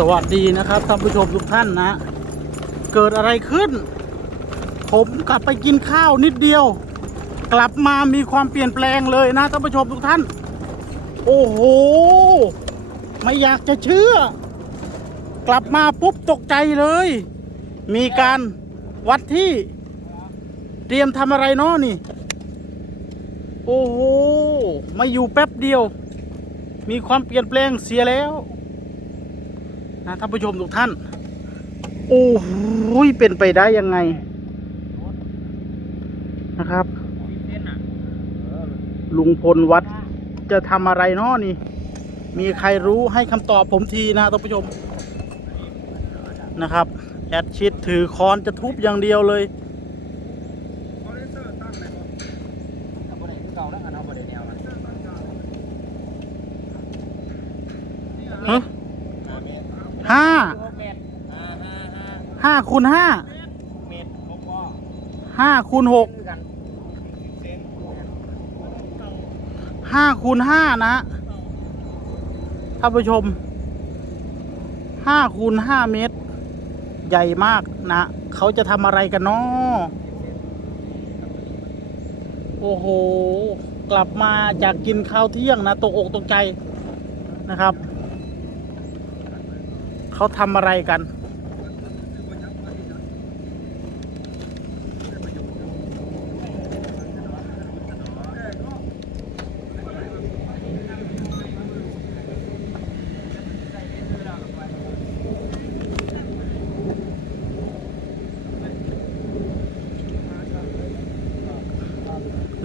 สวัสดีนะครับท่านผู้ชมทุกท่านนะ เกิดอะไรขึ้น ผมกลับไปกินข้าวนิดเดียว กลับมามีความเปลี่ยนแปลงเลยนะท่านผู้ชมทุกท่าน โอ้โห ไม่อยากจะเชื่อ กลับมาปุ๊บตกใจเลย มีการวัดที่ เตรียมทำอะไรเนาะนี่ โอ้โหมาอยู่แป๊บเดียว มีความเปลี่ยนแปลงเสียแล้ว นะท่านผู้ชมทุกท่าน โอ้โหเป็นไปได้ยังไง นะครับ ลุงพลวัดจะทำอะไรเนาะนี่ มีใครรู้ให้คำตอบผมทีนะท่านผู้ชมนะครับ แอดชิดถือคอนจะทุบอย่างเดียวเลย ฮะห้า ห้าคูณห้าห้าคูณหกห้าคูณห้านะท่านผู้ชมห้าคูณห้าเมตร ใหญ่มากนะเขาจะทำอะไรกันเนาะโอ้โห กลับมาจากกินข้าวเที่ยงนะตกอกตกใจนะครับ เขาทำอะไรกัน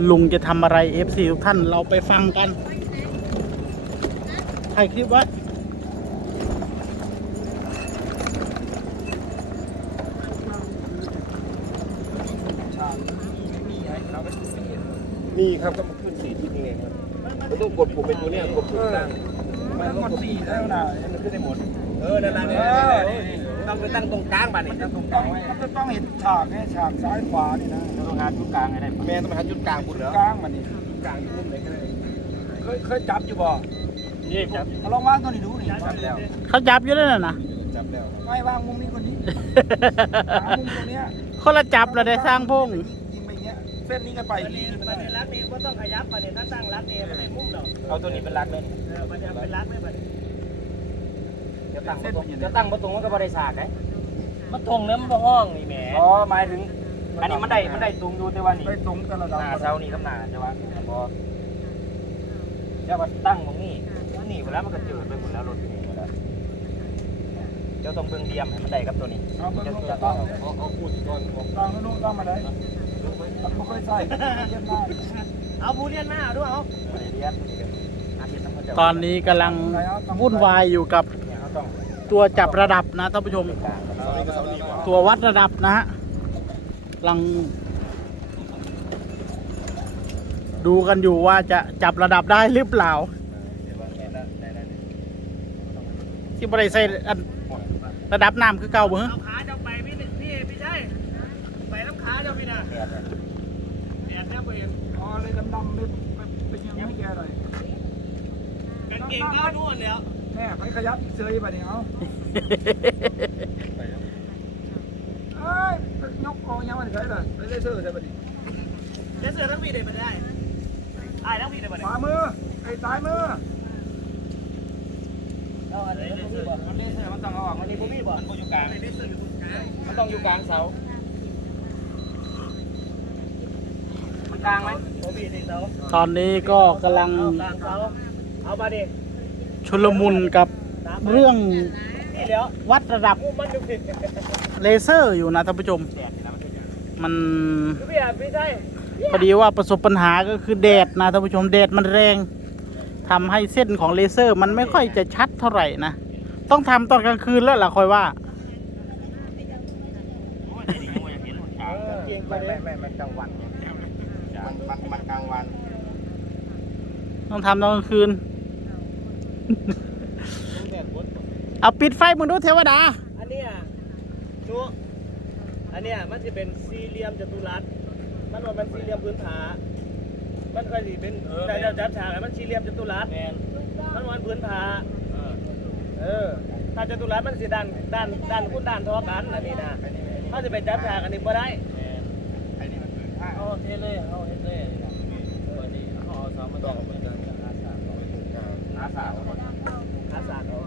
ลุงจะทำอะไร FC ทุกท่านเราไปฟังกันถ่ายคลิปไว้มีครับก็มาขึ้นสี่ที่นี่เองครับมันต้องกดปุ่มเป็นตัวเนี้ยกดปุ่มตั้งมันหมดสี่แล้วนะมันขึ้นได้หมด เออนั่นแหละนี่ ต้องไปตั้งตรงกลางบ้านนี่ตั้งตรงกต้ลาองงไว้มันจะต้องเห็นฉากเนี่ยฉากซ้ายขวานี่นะต้องหาจุดกลางให้ได้แม่ต้องไปหาจุดกลางปุ่นเหรอกลางมันนี่กลางอยู่มุมไหนก็ได้เคยเคยจับอยู่บ่นี่ครับเอาลองวางตัวนี้ดูนี่จับแล้วเขาจับอยู่ด้วยนะนะจับแล้วไม่วางมุมนี้คนนี้หามุมตรงเนี้ยคนละจับเราได้สร้างพงยิงไปอย่างเงี้ยเส้นนี้ก็ไปอย่างนี้ไม่ได้รักนี่ก็ต้องขยับไปเนี่ยถ้าตั้งรักนี่ไม่ได้มุ่งหรอกเอาตัวนี้เป็นรักเลยเออมันจะเป็นรักไม่ไป จะตั้งตรงจะตั้งตรงมันก็บริษัทไงมันทงเนื้อมันห้องนี่แหมอ๋อหมายถึง อันนี้มันได้มันได้ตรงอยู่แต่ว่านี่ไปตรงแต่ละหดาวน้าเสานี่กับหน้าใช่ปะพอจะมาตั้งตรงนี้นี่เวลามันก็เจอไปหมดแล้วรถนี่หมดแล้วเจ้าต้องเบิ่งเดียมให้มันได้กับตัวนี้เอาเบิ่งจะลงจะต้ต้อองงเขาพูดก่อนกลางนู้นต้องมาได้มันไม่เคยใส่เยี่ยมมากเอาผู้เรียนมาด้วยเอาเรียนนี่กันอาทิตย์ต้องมาจับตอนนี้กำลังวุ่นวายอยู่กับเนี่ยเขา ต้องตัวจับระดับนะท่านผู้ชมกลางเสานี้ก็เสานี้กว่าตัววัดระดับนะฮะกำลัง ดูกันอยู่ว่าจะจับระดับได้หรือเปล่า ที่บริษัทอันระดับน้ำคือเก่าเบ้อเอาขาเจ้าไปพี่พี่พี่ใช่ไปน้ำขาเจ้าพี่นะแดดแน่ไปเห็นอ๋อเลยดำๆเลยไปยังไม่แก่เลยกางเกงก็นู่นแล้ว แม่ไปขยับอีกเซยไปเนี่ยเอาเอ้ยยกคอยังมันใช่เลยไปเลยเสื้อใช่ปะนี่เลเซอร์ทั้งพี่ได้ไปได้ไอ้ทั้งพี่ได้ไปขได้วามือไอ้ซ้ายมือเอาอันนี้เลเซอร์มันเลเซอร์มันต้องเอาออกมันนี่พวกมีบ่มันอยู่กลางเลเซอร์อยู่ตรงกลางมันต้องอยู่กลางเสา มันกลางไหมโอ้พี่ในเสาตอนนี้ก็กำลังเอากลางเสาเอามาดิ ชุลมุนกับเรื่องวัดระดับมันดูผิดเลเซอร์อยู่นะท่านผู้ชม มันพอดีว่าประสบปัญหาก็คือแดดนะท่านผู้ชมแดดมันแรงทำให้เส้นของเลเซอร์ มันไม่ค่อยจะชัดเท่าไหร่นะ ต้องทำตอนกลางคืนแล้วล่ะคอยว่าเก่ไม่ไม่ไม่กลางวันมันมันกลางวัน ต้องทำตอนกลางคืน เอาปิดไฟมึงดูเทวดา อันเนี้ยชูอันเนี้ยมันจะเป็นสี่เหลี่ยมจัตุรัส มันว่ามันสี่เหลี่ยมพื้นฐามันก็สิเป็นแต่จะจับฉากให้มันสี่เหลี่ยมจัตุรัสมันว่ามันพื้นฐาเออ ถ้าถ้าจตุรัสมันสิดันดันดันคุณดันทอกันอันนี้นะถ้าจะไปจับฉากอันนี้บ่ได้ไอ้นี่มันพื้นผ้าเอาเทเลยเอาเทเลยวันนี้เอาสามมาต่อกันกันหาสาม หาสาว หาสามเอา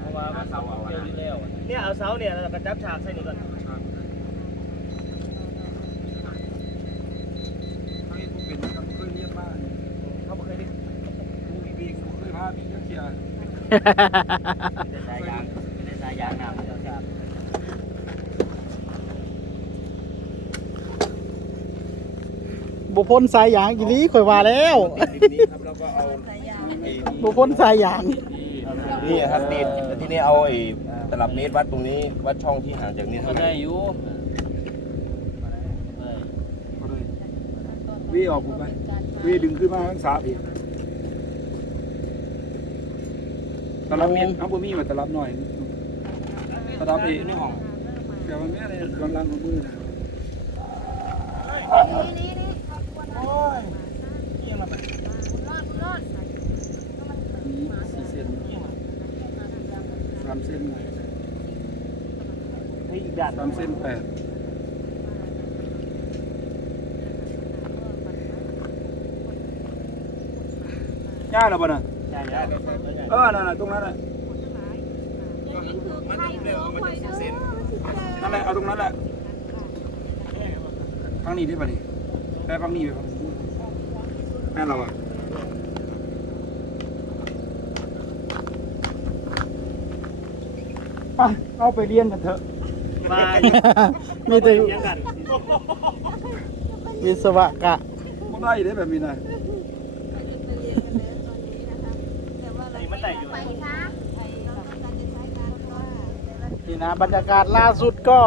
เพราะ ว่ามันเกี่ยวดีแล้ว เนี่ยเอาเสาเนี่ยเราก็จับฉากใส่นี่ก่อนไอ้กูเป็นคำเคยเรียนมาเขาบ่เคยได้กูมีบีกูเคยพาบีเกียร์สายยางไม่ได้สายยางน้ำจับฉากบุพ้นสายยางอีนี้ข่อยว่าแล้วดินนี้ครับแล้วก็เอาไอ้บุพ้นสายยาง นี่ครับตีนแล้วทีนี้เอาไอ้ตลับเมตรวัดตรงนี้วัดช่องที่ห่างจากนี้เท่าไหร่อยู่วีออกกูไปวีดึงขึ้นมาทั้งสามอีกตลับเมียนเอาบ่มีมาตลับหน่อยตลับเองนี่ห้องเดี๋ยวมันแม่ในกำลังของมือนะ โอ้ยเกี่ยงละมัน สี่เซนสามเซนหน่อยให้อีกด้านสามเซนแปดย่าหรอปะน่ะใช่แล้วเออนั่นน่ะตรงนั้นน่ะนั่นแหละเอาตรงนั้นแหละฟังนี้ได้ปะนี่แปลฟังนี้ไปฟังนี้แม่เราอะ ไปเอาไปเรียนกันเถอะมามีแต่ยังกันวิศวกะบ่ได้ได้แบบนี้นะนี่มันได้อยู่นี่นะบรรยากาศล่าสุดก็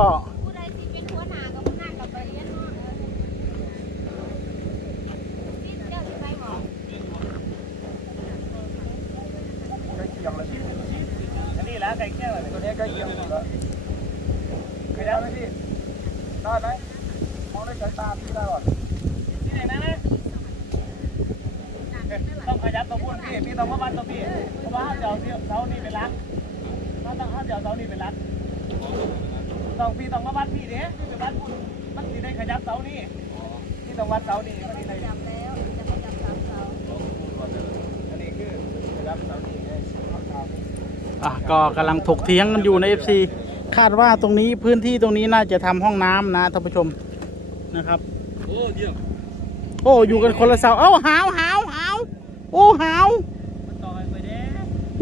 ผู้ใดที่เป็นหัวหน้าก็ผู้นั่งกับไปเรียนเนาะพี่เจ้าสิไปบอกใกล้เคียงแล้วพี่อันนี้แล้ว ตัวนี้กล้เคียมดแล้วใกล้แล้ไหมพี่ ได้ไหมมองด้วยสายตาพี่ได้ป่ะที่ไหนนะต้องขยับตัวพุ่นพี่ พี่ต้องมาวัดตัวพี่เพราะว่าห้าเดี๋ยวเสานี่เป็นรักถ้าต้องถ้าเดี๋ยวเสานี่เป็นรักต้องพี่ต้องมาวัดพี่เด้พี่ไปวัดพุ่นมันสิได้ขยับเสานี่พี่ต้องวัดเสานี่มันสิได้จำแล้วจะไปจำตามเขาอันนี้คือขยับเสา อะก็กำลังถกเถียงกันอยู่ใน FC คาดว่าตรงนี้พื้นที่ตรงนี้น่าจะทำห้องน้ำนะท่านผู้ชมนะครับ โอ้เยี่ยมโอ้อยู่กันคนละเสาเอ้าหาวหาวหาวโอ้หาวต่อยไปเด้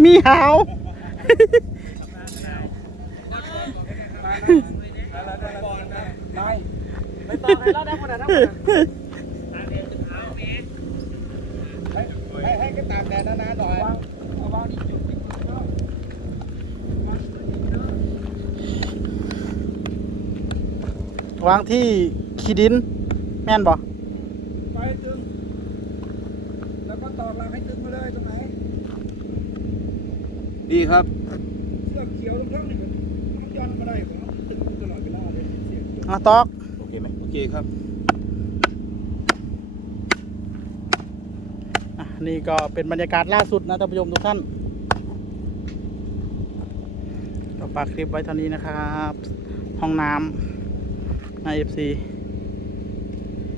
มีหาวนายไปต่อให้เราได้คนนั้นทั้งหมดตาเดียวจะเท้าเมตรให้ให้ก็ตากแดดนานๆหน่อย วางเอาวางที่จุดที่จุดเนาะ วางที่ขีดิน แม่นบ่ไปให้ตึง แล้วก็ตอกหลังให้ตึงมาเลยตรงไหน ดีครับ เสื้อเขียวตรงข้างนี่มันมันย้อนมาได้เหรอตึงตลอดเวลาเลยเสียงเขียวอะตอก โอเคไหมโอเคครับ อะนี่ก็เป็นบรรยากาศล่าสุดนะท่านผู้ชมทุกท่านก็ฝากคลิปไว้เท่านี้นะครับ ห้องน้ำ ใน FC